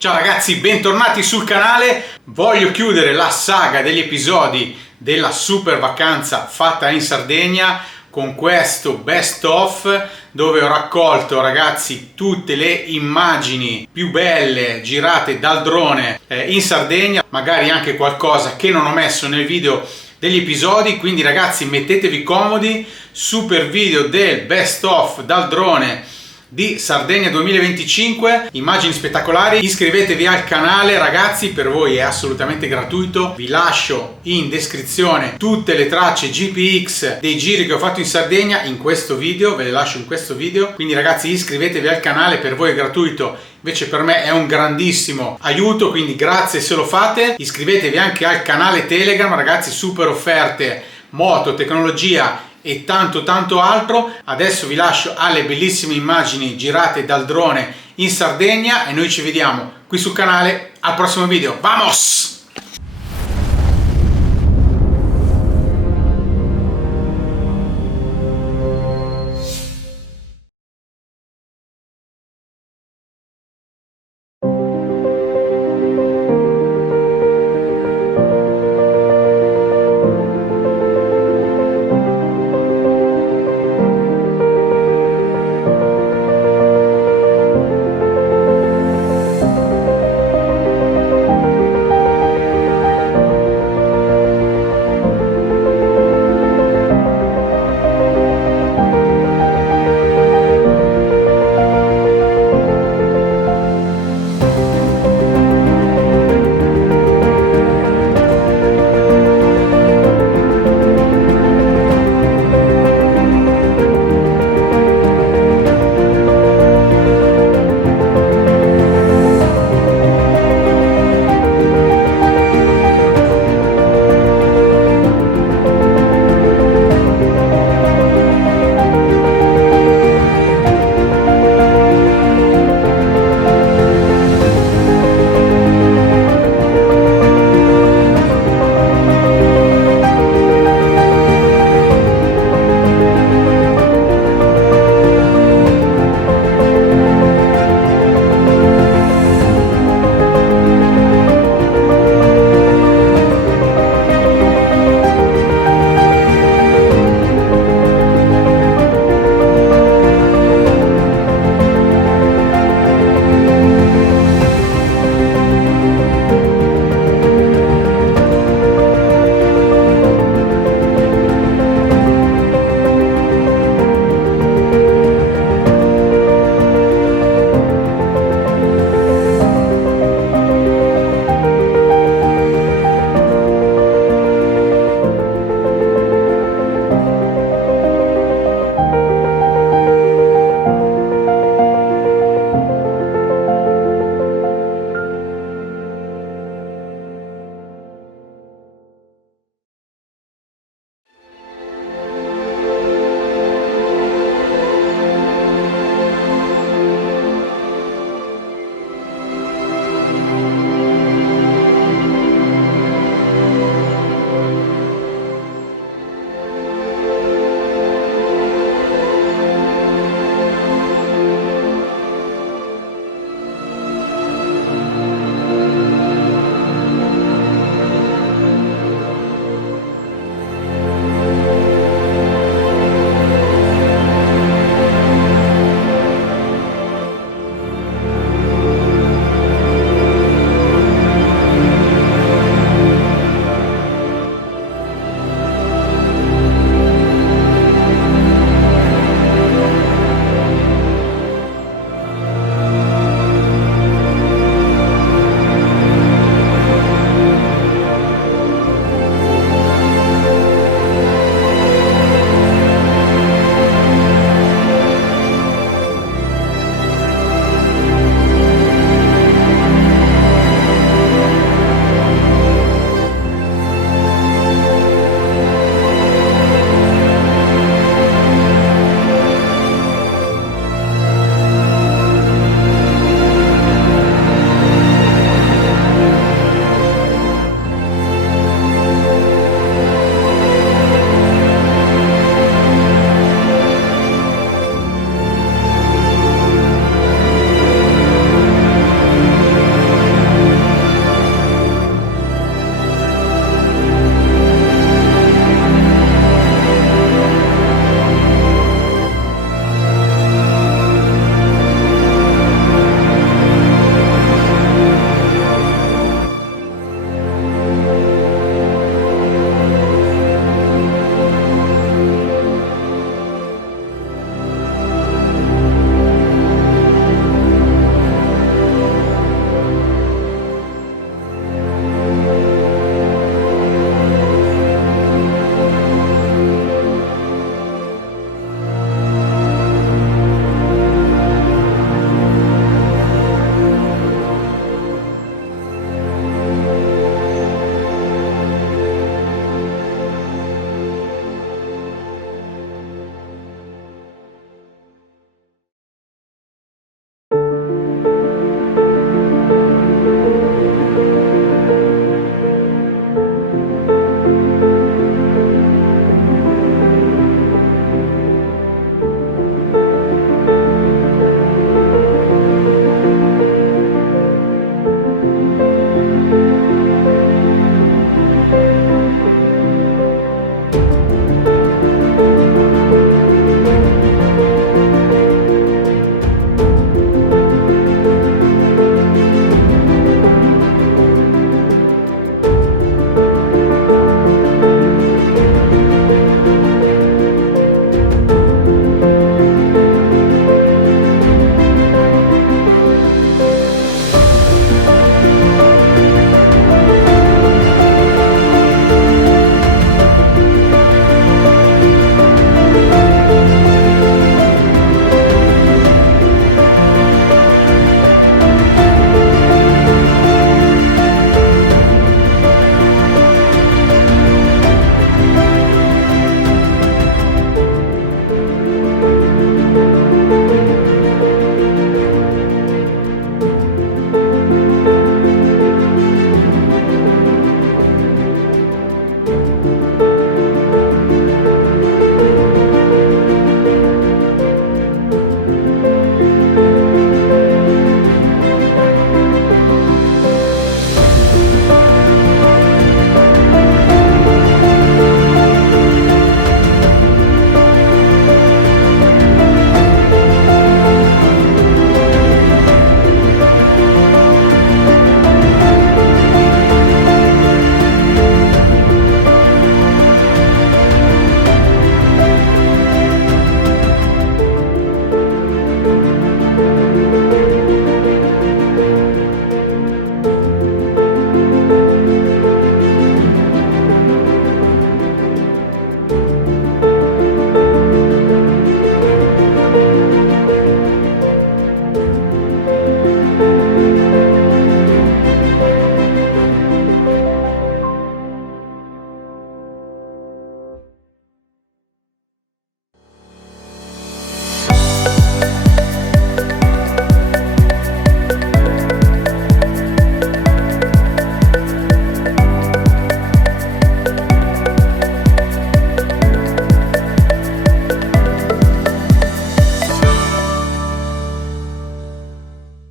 Ciao ragazzi, bentornati sul canale. Voglio chiudere la saga degli episodi della super vacanza fatta in Sardegna con questo best of dove ho raccolto, ragazzi, tutte le immagini più belle girate dal drone in Sardegna, magari anche qualcosa che non ho messo nel video degli episodi. Quindi ragazzi, mettetevi comodi, super video del best of dal drone di Sardegna 2025, immagini spettacolari. Iscrivetevi al canale ragazzi, per voi è assolutamente gratuito. Vi lascio in descrizione tutte le tracce GPX dei giri che ho fatto in Sardegna in questo video, ve le lascio in questo video. Quindi ragazzi, iscrivetevi al canale, per voi è gratuito, invece per me è un grandissimo aiuto, quindi grazie se lo fate. Iscrivetevi anche al canale Telegram ragazzi, super offerte, moto, tecnologia e tanto altro. Adesso vi lascio alle bellissime immagini girate dal drone in Sardegna e noi ci vediamo qui sul canale al prossimo video. Vamos!